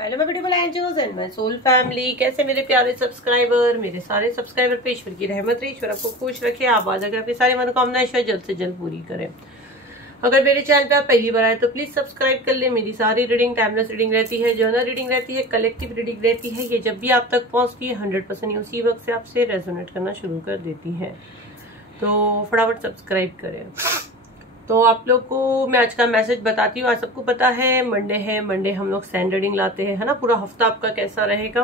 Hello my beautiful angels and my soul family. कैसे मेरे प्यारे सब्सक्राइबर, मेरे सारे सब्सक्राइबर पे ईश्वर की रहमत रही, ईश्वर आपको खुश रखे, आबाद अगर आपकी सारी मनोकामनाएं ईश्वर जल्द से जल्द पूरी करें। अगर मेरे चैनल पे आप पहली बार आए तो प्लीज सब्सक्राइब कर ले। मेरी सारी रीडिंग टाइमलेस रीडिंग रहती है, जर्नल रीडिंग रहती है, कलेक्टिव रीडिंग रहती है। ये जब भी आप तक पहुंचती है 100% उसी वक्त से आपसे रेजोनेट करना शुरू कर देती है, तो फटाफट सब्सक्राइब करें। तो आप लोग को मैं आज का मैसेज बताती हूँ। आज सबको पता है मंडे है, मंडे हम लोग सैंड रीडिंग लाते हैं, है ना। पूरा हफ्ता आपका कैसा रहेगा,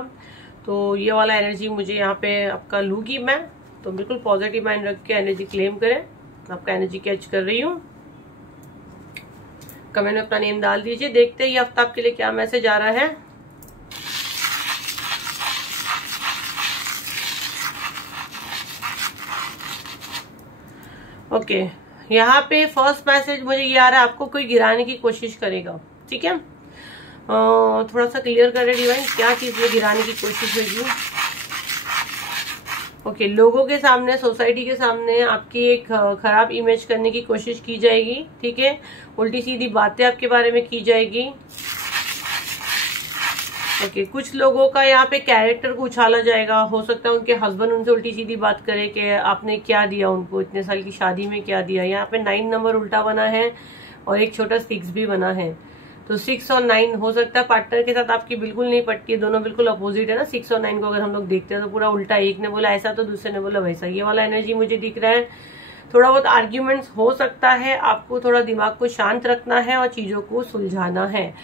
तो ये वाला एनर्जी मुझे यहाँ पे आपका लूंगी मैं। तो बिल्कुल पॉजिटिव माइंड रख के एनर्जी क्लेम करें। आपका एनर्जी कैच कर रही हूँ। कमेंट में अपना नेम डाल दीजिए। देखते हैं ये हफ्ता आपके लिए क्या मैसेज आ रहा है। ओके, यहाँ पे फर्स्ट मैसेज मुझे ये आ रहा है, आपको कोई गिराने की कोशिश करेगा। ठीक है, थोड़ा सा क्लियर कर रहे डिवाइन, क्या चीज में गिराने की कोशिश होगी। ओके, लोगों के सामने, सोसाइटी के सामने आपकी एक खराब इमेज करने की कोशिश की जाएगी। ठीक है, उल्टी सीधी बातें आपके बारे में की जाएगी। ओके, कुछ लोगों का यहाँ पे कैरेक्टर को उछाला जाएगा। हो सकता है उनके हस्बैंड उनसे उल्टी सीधी बात करे कि आपने क्या दिया उनको, इतने साल की शादी में क्या दिया। यहाँ पे 9 नंबर उल्टा बना है और एक छोटा 6 भी बना है। तो 6 और 9 हो सकता है पार्टनर के साथ आपकी बिल्कुल नहीं पटती है, दोनों बिल्कुल अपोजिट है ना। 6 और 9 को अगर हम लोग देखते हैं तो पूरा उल्टा, एक ने बोला ऐसा तो दूसरे ने बोला वैसा। ये वाला एनर्जी मुझे दिख रहा है। थोड़ा बहुत आर्ग्यूमेंट्स हो सकता है, आपको थोड़ा दिमाग को शांत रखना है और चीजों को सुलझाना है।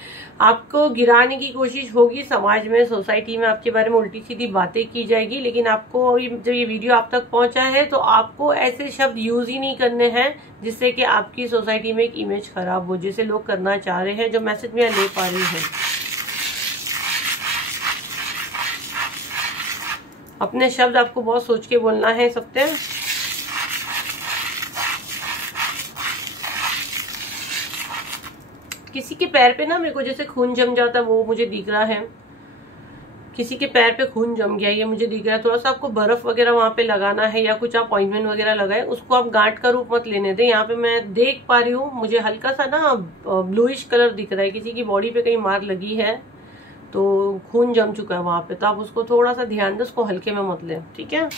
आपको गिराने की कोशिश होगी, समाज में, सोसाइटी में आपके बारे में उल्टी सीधी बातें की जाएगी। लेकिन आपको जब ये वीडियो आप तक पहुंचा है तो आपको ऐसे शब्द यूज ही नहीं करने हैं जिससे कि आपकी सोसाइटी में एक इमेज खराब हो, जैसे लोग करना चाह रहे हैं। जो मैसेज मैं ले पा रही हूँ, अपने शब्द आपको बहुत सोच के बोलना है सबसे। किसी के पैर पे ना मेरे को जैसे खून जम जाता है, वो मुझे दिख रहा है। किसी के पैर पे खून जम गया, ये मुझे दिख रहा है। थोड़ा सा आपको बर्फ वगैरह वहां पे लगाना है या कुछ आप ऑइंटमेंट वगैरह लगाए, उसको आप गांठ का रूप मत लेने दें। यहाँ पे मैं देख पा रही हूँ, मुझे हल्का सा ना ब्लूइश कलर दिख रहा है। किसी की बॉडी पे कहीं मार लगी है तो खून जम चुका है वहां पे, तो आप उसको थोड़ा सा ध्यान दें, उसको हल्के में मत लें। ठीक है,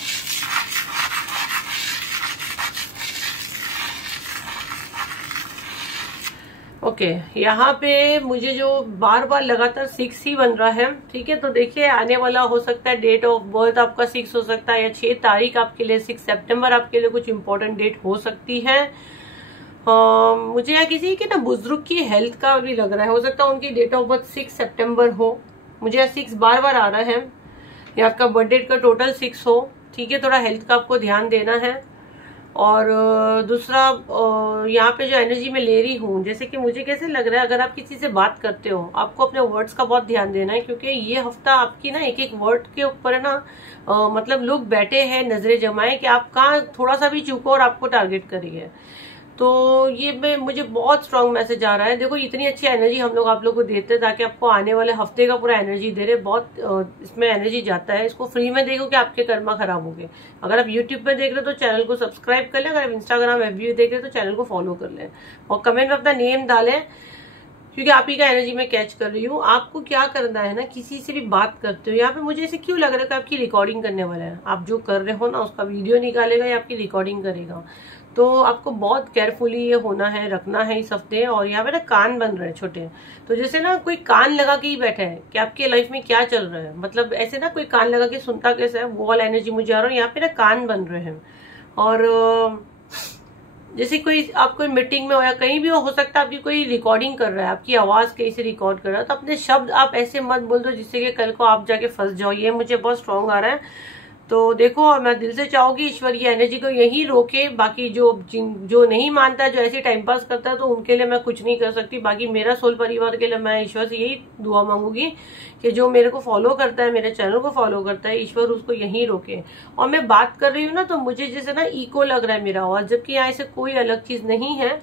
ओके, यहाँ पे मुझे जो बार बार लगातार 6 ही बन रहा है। ठीक है, तो देखिए आने वाला हो सकता है डेट ऑफ बर्थ आपका 6 हो सकता है, या 6 तारीख आपके लिए, 6 सितंबर आपके लिए कुछ इंपॉर्टेंट डेट हो सकती है। मुझे यहाँ किसी के ना बुजुर्ग की हेल्थ का भी लग रहा है। हो सकता है उनकी डेट ऑफ बर्थ 6 सितंबर हो। मुझे यहाँ 6 बार बार आ रहा है, या आपका बर्थ डेट का टोटल 6 हो। ठीक है, थोड़ा हेल्थ का आपको ध्यान देना है। और दूसरा, यहाँ पे जो एनर्जी मैं ले रही हूँ, जैसे कि मुझे कैसे लग रहा है, अगर आप किसी से बात करते हो आपको अपने वर्ड्स का बहुत ध्यान देना है, क्योंकि ये हफ्ता आपकी ना एक एक वर्ड के ऊपर है ना, मतलब लोग बैठे हैं नजरें जमाए कि आप कहाँ थोड़ा सा भी चूको और आपको टारगेट करिए। तो ये मुझे बहुत स्ट्रांग मैसेज आ रहा है। देखो इतनी अच्छी एनर्जी हम लोग आप लोग को देते हैं ताकि आपको आने वाले हफ्ते का पूरा एनर्जी दे रहे। बहुत इसमें एनर्जी जाता है। इसको फ्री में देखो कि आपके कर्मा खराब हो गए। अगर आप यूट्यूब पे देख रहे हो तो चैनल को सब्सक्राइब कर लें, अगर आप इंस्टाग्राम FB देख रहे हो तो चैनल को फॉलो कर लें, और कमेंट में अपना नेम डालें, क्योंकि आप ही का एनर्जी मैं कैच कर रही हूँ। आपको क्या करना है ना, किसी से भी बात करते हो, यहाँ पे मुझे ऐसे क्यों लग रहा है कि आपकी रिकॉर्डिंग करने वाला है। आप जो कर रहे हो ना उसका वीडियो निकालेगा या आपकी रिकॉर्डिंग करेगा, तो आपको बहुत केयरफुली ये होना है, रखना है इस हफ्ते। और यहाँ पे ना कान बन रहे हैं छोटे, तो जैसे ना कोई कान लगा के ही बैठा है कि आपके लाइफ में क्या चल रहा है, मतलब ऐसे ना कोई कान लगा के सुनता कैसे है, वो वाला एनर्जी मुझे आ रहा है। यहाँ पे ना कान बन रहे हैं, और जैसे कोई आप कोई मीटिंग में हो या कहीं भी हो सकता है आपकी कोई रिकॉर्डिंग कर रहा है, आपकी आवाज कहीं से रिकॉर्ड कर रहा है, तो अपने शब्द आप ऐसे मत बोल दो जिससे कि कल को आप जाके फंस जाओ। ये मुझे बहुत स्ट्रांग आ रहा है। तो देखो, मैं दिल से चाहूंगी ईश्वर ये एनर्जी को यही रोके। बाकी जो नहीं मानता, जो ऐसे टाइम पास करता है, तो उनके लिए मैं कुछ नहीं कर सकती। बाकी मेरा सोल परिवार के लिए मैं ईश्वर से यही दुआ मांगूंगी कि जो मेरे को फॉलो करता है, मेरे चैनल को फॉलो करता है, ईश्वर उसको यही रोके। और मैं बात कर रही हूँ ना, तो मुझे जैसे ना इको लग रहा है मेरा आवाज, जबकि यहाँ से कोई अलग चीज नहीं है।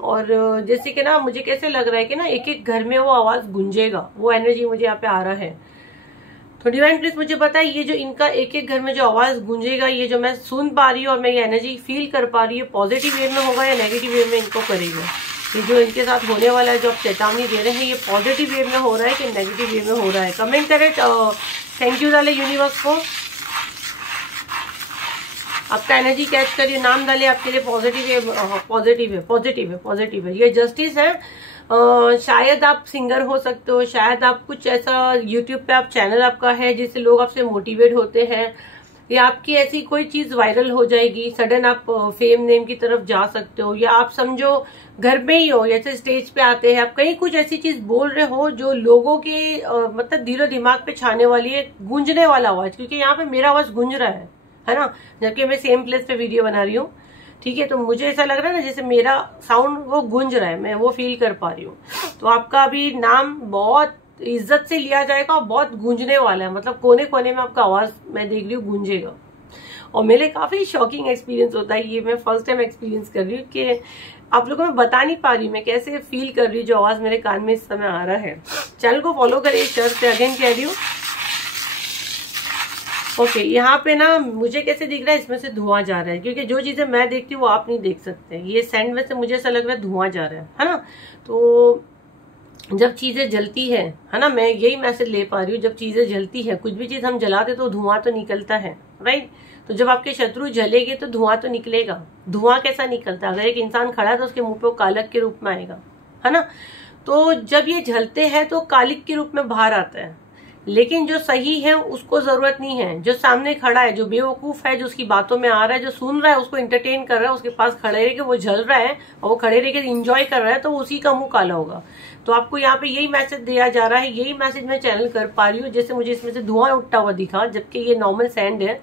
और जैसे कि ना मुझे कैसे लग रहा है कि ना एक एक घर में वो आवाज गूंजेगा, वो एनर्जी मुझे यहाँ पे आ रहा है। तो डिवाइन प्लीज मुझे बताए, ये जो इनका एक एक घर में जो आवाज गूंजेगा, ये जो मैं सुन पा रही हूँ और मैं ये एनर्जी फील कर पा रही हूँ, पॉजिटिव वे में होगा या नेगेटिव वे में इनको करेगा। ये जो इनके साथ होने वाला है, जो आप चेतावनी दे रहे हैं, ये पॉजिटिव वे में हो रहा है कि नेगेटिव वे में हो रहा है? कमेंट करें। थैंक यू डाले यूनिवर्स को, आपका एनर्जी कैच करिए, नाम डाले आपके लिए पॉजिटिव है, पॉजिटिव है, पॉजिटिव है, पॉजिटिव है। ये जस्टिस है। शायद आप सिंगर हो सकते हो, शायद आप कुछ ऐसा यूट्यूब पे आप चैनल आपका है जिससे लोग आपसे मोटिवेट होते हैं, या आपकी ऐसी कोई चीज वायरल हो जाएगी, सडन आप फेम नेम की तरफ जा सकते हो, या आप समझो घर में ही हो, जैसे स्टेज पे आते हैं आप, कहीं कुछ ऐसी चीज बोल रहे हो जो लोगों के मतलब दिलो दिमाग पे छाने वाली है, गूंजने वाला आवाज, क्योंकि यहाँ पे मेरा आवाज गूंज रहा है ना, जबकि मैं सेम प्लेस पे वीडियो बना रही हूँ। ठीक है, तो मुझे ऐसा लग रहा है ना जैसे मेरा साउंड वो गूंज रहा है, मैं वो फील कर पा रही हूँ। तो आपका अभी नाम बहुत इज्जत से लिया जाएगा और बहुत गूंजने वाला है, मतलब कोने कोने में आपका आवाज मैं देख रही हूँ गूंजेगा। और मेरे काफी शॉकिंग एक्सपीरियंस होता है ये, मैं फर्स्ट टाइम एक्सपीरियंस कर रही हूँ कि आप लोगों को मैं बता नहीं पा रही मैं कैसे फील कर रही हूँ जो आवाज मेरे कान में इस समय आ रहा है। चैनल को फॉलो करिए, शर्ट से अगेन कह रही हूँ। ओके, यहाँ पे ना मुझे कैसे दिख रहा है, इसमें से धुआं जा रहा है, क्योंकि जो चीजें मैं देखती हूँ वो आप नहीं देख सकते। ये सैंड में से मुझे ऐसा लग रहा है धुआं जा रहा है ना। तो जब चीजें जलती है ना, मैं यही मैसेज ले पा रही हूँ, जब चीजें जलती है, कुछ भी चीज हम जलाते तो धुआं तो निकलता है, राइट। तो जब आपके शत्रु जलेंगे तो धुआं तो निकलेगा। धुआं कैसा निकलता है, अगर एक इंसान खड़ा है तो उसके मुंह पे वो कालक के रूप में आएगा, है ना। तो जब ये जलते हैं तो कालिक के रूप में बाहर आता है, लेकिन जो सही है उसको जरूरत नहीं है। जो सामने खड़ा है, जो बेवकूफ है, जो उसकी बातों में आ रहा है, जो सुन रहा है, उसको एंटरटेन कर रहा है, उसके पास खड़े रह के वो जल रहा है और वो खड़े रह के इंजॉय कर रहा है, तो उसी का मुंह काला होगा। तो आपको यहाँ पे यही मैसेज दिया जा रहा है, यही मैसेज मैं चैनल कर पा रही हूँ। जैसे मुझे इसमें से धुआं उठता हुआ दिखा, जबकि ये नॉर्मल सैंड है,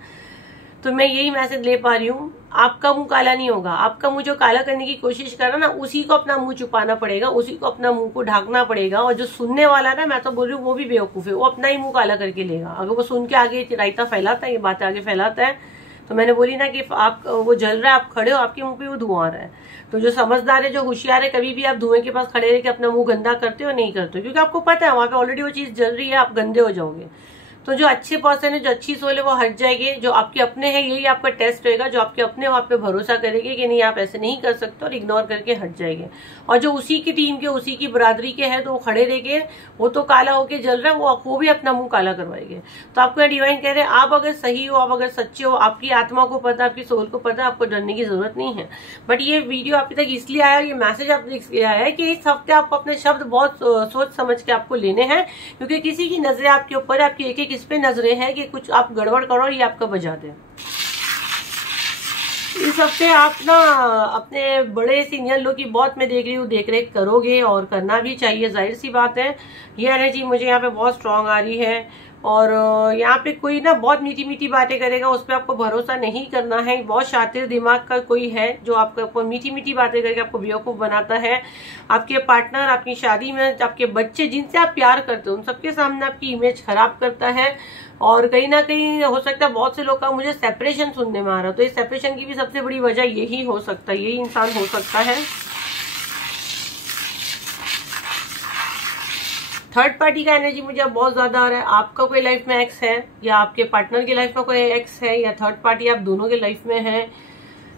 तो मैं यही मैसेज ले पा रही हूँ, आपका मुंह काला नहीं होगा। आपका मुंह जो काला करने की कोशिश कर रहा ना, उसी को अपना मुंह छुपाना पड़ेगा, उसी को अपना मुंह को ढाकना पड़ेगा। और जो सुनने वाला ना, मैं तो बोल रही हूँ वो भी बेवकूफ है, वो अपना ही मुंह काला करके लेगा। अगर वो सुन के आगे रायता फैलाता है, ये बातें आगे फैलाता है, तो मैंने बोली ना कि आप वो जल रहा है, आप खड़े हो, आपके मुंह पे वो धुआं आ रहा है। तो जो समझदार है, जो होशियार है, कभी भी आप धुएं के पास खड़े रह के अपना मुंह गंदा करते हो नहीं करते हो, क्योंकि आपको पता है वहां पे ऑलरेडी वो चीज जल रही है, आप गंदे हो जाओगे। तो जो अच्छे पर्सन है, जो अच्छी सोल है, वो हट जाएंगे। जो आपके अपने हैं, यही आपका टेस्ट रहेगा। जो आपके अपने आप पे भरोसा करेंगे कि नहीं आप ऐसे नहीं कर सकते, और इग्नोर करके हट जाएंगे। और जो उसी की टीम के, उसी की बरादरी के हैं, तो वो खड़े रह के, वो तो काला होके जल रहा है, वो भी अपना मुंह काला करवाएंगे। तो आपको डिवाइन कह रहे हैं, आप अगर सही हो, आप अगर सच्चे हो, आपकी आत्मा को पता, आपकी सोल को पता, आपको डरने की जरूरत नहीं है। बट ये वीडियो आप तक इसलिए आया, ये मैसेज आप इसलिए आया है कि इस हफ्ते आपको अपने शब्द बहुत सोच समझ के आपको लेने हैं, क्योंकि किसी की नजरें आपके ऊपर, आपकी एक एक इस पे नजरें हैं कि कुछ आप गड़बड़ करो, ये आपका बजा दे। इस हफ्ते आप ना अपने बड़े सीनियर लोग की बहुत, मैं देख रही हूँ, देख रेख करोगे, और करना भी चाहिए, जाहिर सी बात है। ये एनर्जी मुझे यहाँ पे बहुत स्ट्रांग आ रही है। और यहाँ पे कोई ना बहुत मीठी मीठी बातें करेगा, उस पर आपको भरोसा नहीं करना है। बहुत शातिर दिमाग का कोई है जो आपको मीठी मीठी बातें करके आपको बेवकूफ बनाता है। आपके पार्टनर, आपकी शादी में आपके बच्चे, जिनसे आप प्यार करते हो, उन सबके सामने आपकी इमेज खराब करता है। और कहीं ना कहीं हो सकता है बहुत से लोग का मुझे सेपरेशन सुनने में आ रहा है, तो इस सेपरेशन की भी सबसे बड़ी वजह यही हो सकता है, यही इंसान हो सकता है। थर्ड पार्टी का एनर्जी मुझे अब बहुत ज्यादा आ रहा है। आपका कोई लाइफ में एक्स है, या आपके पार्टनर की लाइफ में कोई एक्स है, या थर्ड पार्टी आप दोनों के लाइफ में है।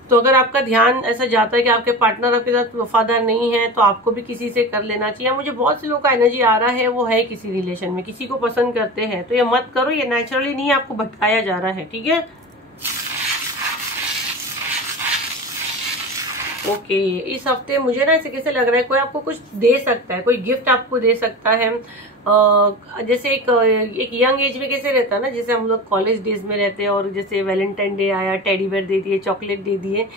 तो अगर आपका ध्यान ऐसा जाता है कि आपके पार्टनर आपके साथ वफादार नहीं है, तो आपको भी किसी से कर लेना चाहिए। मुझे बहुत से लोग का एनर्जी आ रहा है, वो है किसी रिलेशन में, किसी को पसंद करते हैं, तो ये मत करो, ये नेचुरली नहीं, आपको भटकाया जा रहा है, ठीक है। ओके, इस हफ्ते मुझे ना ऐसे कैसे लग रहा है, कोई आपको कुछ दे सकता है, कोई गिफ्ट आपको दे सकता है। जैसे एक यंग एज में कैसे रहता है ना, जैसे हम लोग कॉलेज डेज में रहते हैं, और जैसे वैलेंटाइन डे आया, टेडी बेयर दे दिए, चॉकलेट दे दिए,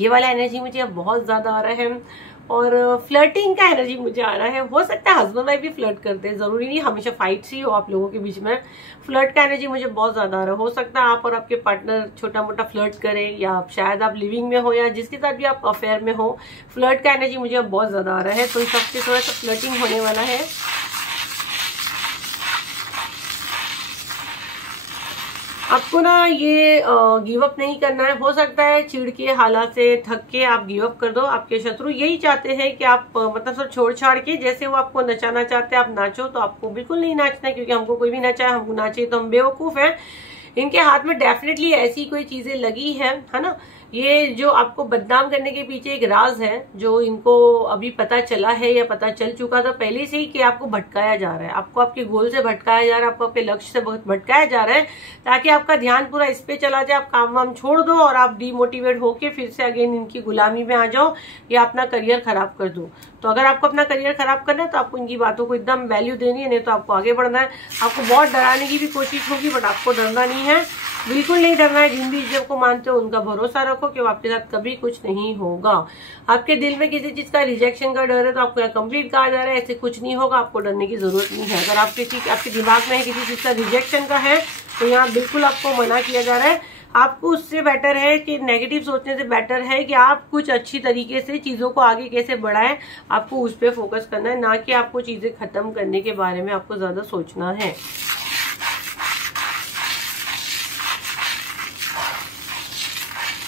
ये वाला एनर्जी मुझे अब बहुत ज्यादा आ रहा है। और फ्लर्टिंग का एनर्जी मुझे आ रहा है। हो सकता है हस्बैंड वाइफ भी फ्लर्ट करते हैं, जरूरी नहीं हमेशा फाइट्स ही हो आप लोगों के बीच में। फ्लर्ट का एनर्जी मुझे बहुत ज्यादा आ रहा है। हो सकता है आप और आपके पार्टनर छोटा मोटा फ्लर्ट करें, या शायद आप लिविंग में हो, या जिसके साथ भी आप अफेयर में हो। फ्लर्ट का एनर्जी मुझे अब बहुत ज्यादा आ रहा है, तो इस हफ्ते थोड़ा सा फ्लर्टिंग होने वाला है। आपको ना ये गिव अप नहीं करना है। हो सकता है चिढ़ के, हालात से थक के आप गिव अप कर दो। आपके शत्रु यही चाहते हैं कि आप मतलब सब छोड़ छाड़ के, जैसे वो आपको नचाना चाहते हैं आप नाचो, तो आपको बिल्कुल नहीं नाचना है, क्योंकि हमको कोई भी नचाए, हमको नाचे तो हम बेवकूफ हैं। इनके हाथ में डेफिनेटली ऐसी कोई चीजें लगी है ना, ये जो आपको बदनाम करने के पीछे एक राज है जो इनको अभी पता चला है या पता चल चुका था पहले से ही कि आपको भटकाया जा रहा है, आपको आपके गोल से भटकाया जा रहा है, आपको आपके लक्ष्य से भटकाया जा रहा है, ताकि आपका ध्यान पूरा इस पे चला जाए, आप काम वाम छोड़ दो और आप डिमोटिवेट होके फिर से अगेन इनकी गुलामी में आ जाओ या अपना करियर खराब कर दो। तो अगर आपको अपना करियर खराब करना है तो आपको इनकी बातों को एकदम वैल्यू देनी है, नहीं तो आपको आगे बढ़ना है। आपको बहुत डराने की भी कोशिश होगी बट आपको डरना नहीं है, बिल्कुल नहीं डरना है। जिन भी जब को मानते हो उनका भरोसा रखो कि आपके साथ कभी कुछ नहीं होगा। आपके दिल में किसी चीज का रिजेक्शन का डर है तो आपको यहाँ कंप्लीट कहा जा रहा है ऐसे कुछ नहीं होगा, आपको डरने की जरूरत नहीं है। अगर आपके दिमाग में किसी चीज का रिजेक्शन का है तो यहाँ बिल्कुल आपको मना किया जा रहा है। आपको उससे बेटर है कि नेगेटिव सोचने से बेटर है कि आप कुछ अच्छी तरीके से चीजों को आगे कैसे बढ़ाएं, आपको उस पर फोकस करना है, ना कि आपको चीजें खत्म करने के बारे में आपको ज्यादा सोचना है।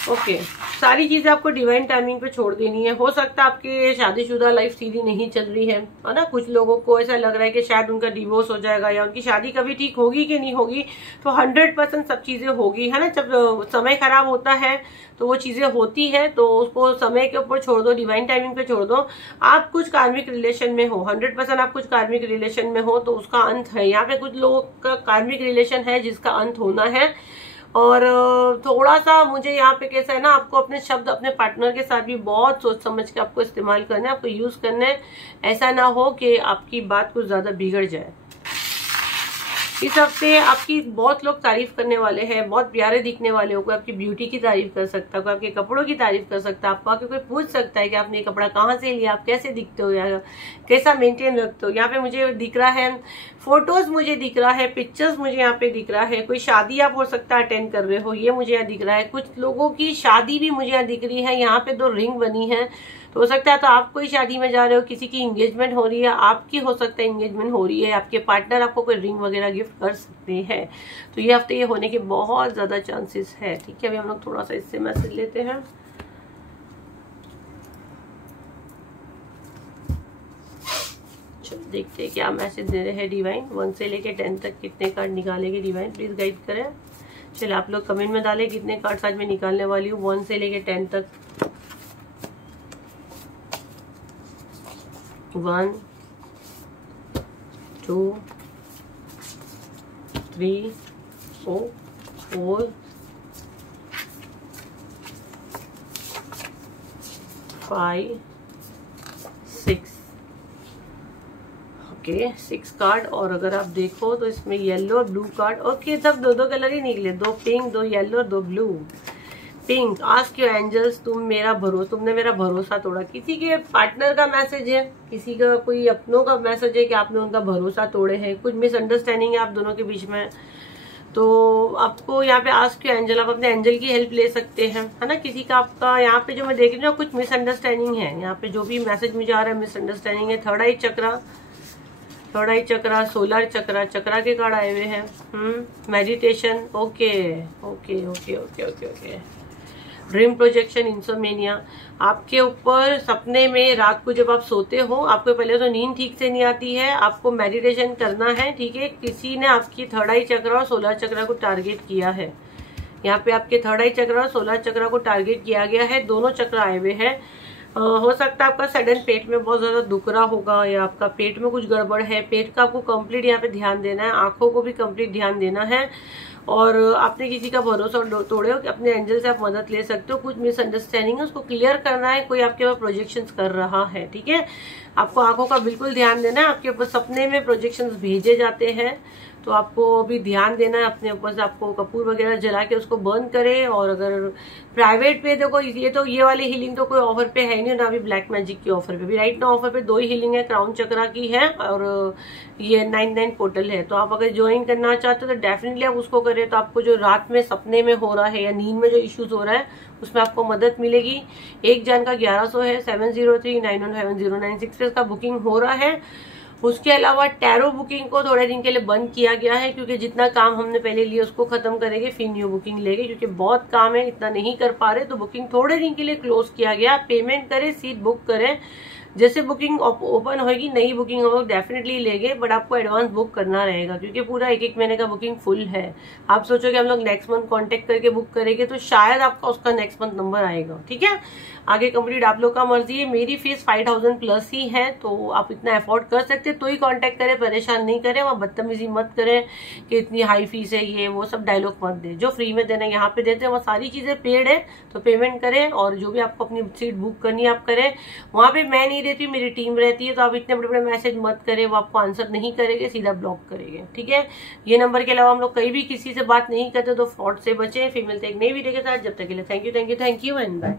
ओके, सारी चीजें आपको डिवाइन टाइमिंग पे छोड़ देनी है। हो सकता है आपकी शादीशुदा लाइफ सीधी नहीं चल रही है ना, कुछ लोगों को ऐसा लग रहा है कि शायद उनका डिवोर्स हो जाएगा या उनकी शादी कभी ठीक होगी कि नहीं होगी। तो 100% सब चीजें होगी, है ना। जब समय खराब होता है तो वो चीजें होती है, तो उसको समय के ऊपर छोड़ दो, डिवाइन टाइमिंग पे छोड़ दो। आप कुछ कार्मिक रिलेशन में हो, 100% आप कुछ कार्मिक रिलेशन में हो तो उसका अंत है। यहाँ पे कुछ लोगों का कार्मिक रिलेशन है जिसका अंत होना है। और थोड़ा सा मुझे यहाँ पे कैसा है ना, आपको अपने शब्द अपने पार्टनर के साथ भी बहुत सोच समझ के आपको इस्तेमाल करना है, आपको यूज करना है। ऐसा ना हो कि आपकी बात कुछ ज्यादा बिगड़ जाए। इस हफ्ते आपकी बहुत लोग तारीफ करने वाले हैं, बहुत प्यारे दिखने वाले हो। कोई आपकी ब्यूटी की तारीफ कर सकता है, कोई आपके कपड़ों की तारीफ कर सकता है, आपको आके कोई पूछ सकता है कि आपने ये कपड़ा कहाँ से लिया, आप कैसे दिखते हो या कैसा मेंटेन रखते हो। यहाँ पे मुझे दिख रहा है फोटोज, मुझे दिख रहा है पिक्चर्स, मुझे यहाँ पे दिख रहा है कोई शादी आप हो सकता है अटेंड कर रहे हो, ये मुझे यहाँ दिख रहा है। कुछ लोगों की शादी भी मुझे यहाँ दिख रही है। यहाँ पे 2 रिंग बनी है, तो हो सकता है तो आप कोई शादी में जा रहे हो, किसी की एंगेजमेंट हो रही है, आपकी हो सकता है एंगेजमेंट हो रही है, आपके पार्टनर आपको कोई रिंग वगैरह गिफ्ट कर सकते हैं। तो ये हफ्ते ये होने के बहुत ज्यादा चांसेस है। ठीक है, अभी हम लोग थोड़ा सा इससे मैसेज लेते हैं। चलो देखते हैं क्या मैसेज दे रहे हैं डिवाइन। 1 से लेके 10 तक कितने कार्ड निकालेंगे डिवाइन, प्लीज गाइड करें। चलिए आप लोग कमेंट में डालें कितने कार्ड्स आज मैं निकालने वाली हूँ 1 से लेके 10 तक। 1 2 3 4 5 6। Okay 6 card. और अगर आप देखो तो इसमें येलो और ब्लू कार्ड। ओके, सब 2 कलर ही निकले, 2 pink, 2 yellow, 2 blue. Pink, ask your angels, तुमने मेरा भरोसा तोड़ा। किसी के पार्टनर का मैसेज है, किसी का कोई अपनों का मैसेज है कि आपने उनका भरोसा तोड़े हैं, कुछ मिसअंडरस्टैंडिंग है आप दोनों के बीच में। तो आपको यहाँ पे आस्क योर एंजल, आप अपने एंजल की हेल्प ले सकते हैं, है ना। किसी का आपका यहाँ पे जो मैं देख रही हूँ कुछ मिसअंडरस्टैंडिंग है। यहाँ पे जो भी मैसेज मुझे आ रहा है मिसअंडरस्टैंडिंग है। थर्ड आई चक्रा, सोलर चक्रा के कार्ड आए हुए हैं। Meditation, okay okay okay okay okay okay. Dream projection, insomnia, आपके ऊपर सपने में रात को जब आप सोते हो आपको पहले तो नींद ठीक से नहीं आती है, आपको मेडिटेशन करना है। ठीक है, किसी ने आपकी थर्ड आई चक्र और सोलर चक्र को टारगेट किया है। यहाँ पे आपके थर्ड आई चक्र और सोलर चक्र को टारगेट किया गया है, दोनों चक्र आए हुए हैं। हो सकता है आपका सडन पेट में बहुत ज्यादा दुख रहा होगा या आपका पेट में कुछ गड़बड़ है। पेट का आपको कंप्लीट यहाँ पे ध्यान देना है, आंखों को भी कंप्लीट ध्यान देना है। और आपने किसी का भरोसा तोड़े हो कि अपने एंजल से आप मदद ले सकते हो। कुछ मिसअंडरस्टैंडिंग है उसको क्लियर करना है, कोई आपके ऊपर प्रोजेक्शंस कर रहा है। ठीक है, आपको आंखों का बिल्कुल ध्यान देना है। आपके ऊपर सपने में प्रोजेक्शंस भेजे जाते हैं तो आपको अभी ध्यान देना है अपने ऊपर से। आपको कपूर वगैरह जला के उसको बर्न करें। और अगर प्राइवेट पे देखो ये वाली हीलिंग तो कोई ऑफर पे है नहीं ना, अभी ब्लैक मैजिक की ऑफर पे भी राइट ना ऑफर पे 2 ही हीलिंग है, क्राउन चक्रा की है और ये 99 पोर्टल है। तो आप अगर ज्वाइन करना चाहते हो तो डेफिनेटली आप उसको करें। तो आपको जो रात में सपने में हो रहा है या नींद में जो इश्यूज हो रहा है उसमें आपको मदद मिलेगी। 1 जन का 1100 है, 7039170996 का बुकिंग हो रहा है। उसके अलावा टैरो बुकिंग को थोड़े दिन के लिए बंद किया गया है क्योंकि जितना काम हमने पहले लिया उसको खत्म करेंगे, फिर न्यू बुकिंग लेंगे क्योंकि बहुत काम है, इतना नहीं कर पा रहे। तो बुकिंग थोड़े दिन के लिए क्लोज किया गया। पेमेंट करें, सीट बुक करें, जैसे बुकिंग ओपन होगी, नई बुकिंग होगी, डेफिनेटली लेंगे, बट आपको एडवांस बुक करना रहेगा क्योंकि पूरा एक एक महीने का बुकिंग फुल है। आप सोचोगे हम लोग नेक्स्ट मंथ कांटेक्ट करके बुक करेंगे तो शायद आपका उसका नेक्स्ट मंथ नंबर आएगा। ठीक है, आगे कंप्लीट आप लोग का मर्जी है। मेरी फीस 5000 प्लस ही है, तो आप इतना अफोर्ड कर सकते तो ही कांटेक्ट करें, परेशान नहीं करें। वहाँ बदतमीजी मत करें कि इतनी हाई फीस है, ये वो सब डायलॉग मत दे। जो फ्री में देना यहाँ पे देते हैं, वो सारी चीजें पेड है, तो पेमेंट करें और जो भी आपको अपनी सीट बुक करनी है आप करें। वहां पे मैं नहीं रहती, मेरी टीम रहती है, तो आप इतने बड़े बड़े मैसेज मत करें, वो आपको आंसर नहीं करेंगे, सीधा ब्लॉक करेंगे। ठीक है, ये नंबर के अलावा हम लोग कहीं भी किसी से बात नहीं करते, तो फ्रॉड से बचे। फिर मिलते एक नई वीडियो के साथ, जब तक के लिए थैंक यू एंड बाय।